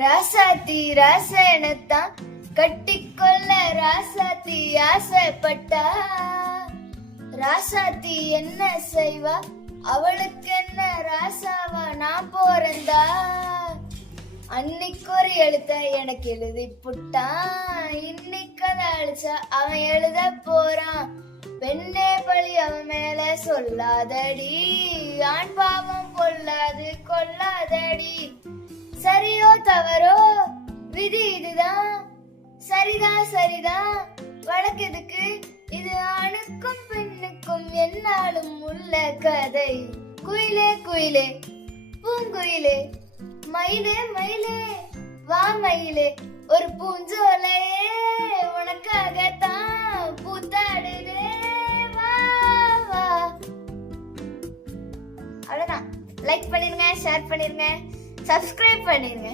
ராசாத்தி ராசனத்தான் கட்டிக்கொள்ள ராசாத்தி ஆசைப்பட்டா. ராசாத்தி என்ன செய்வா, அவளுக்கு என்ன ராசாவா நான் போறந்தா. அன்னைக்கு ஒரு எழுத்த எனக்கு எழுதி புட்டான், இன்னைக்கு அதை அழிச்சா அவன் எழுத போறான். பெண்ணே பழி அவன் மேல சொல்லாதடி, ஆண் பாவம் கொள்ளாது கொள்ளாதடி. சரியோ தவறோ விதி இதுதான், சரிதான் சரிதான் வழக்கு எதுக்கு, இது ஆணுக்கும் பெண்ணுக்கும் என்னாலும் உள்ள கதை. குயிலே குயிலே பூங்குயிலே, மயிலே மயிலே வா மயிலே, ஒரு பூஞ்சோலையே உனக்காகத்தான் பூத்தாடுதே வா வா. அவ்வளவுதான். லைக் பண்ணிருங்க, ஷேர் பண்ணிருங்க, சப்ஸ்கிரைப் பண்ணிருங்க.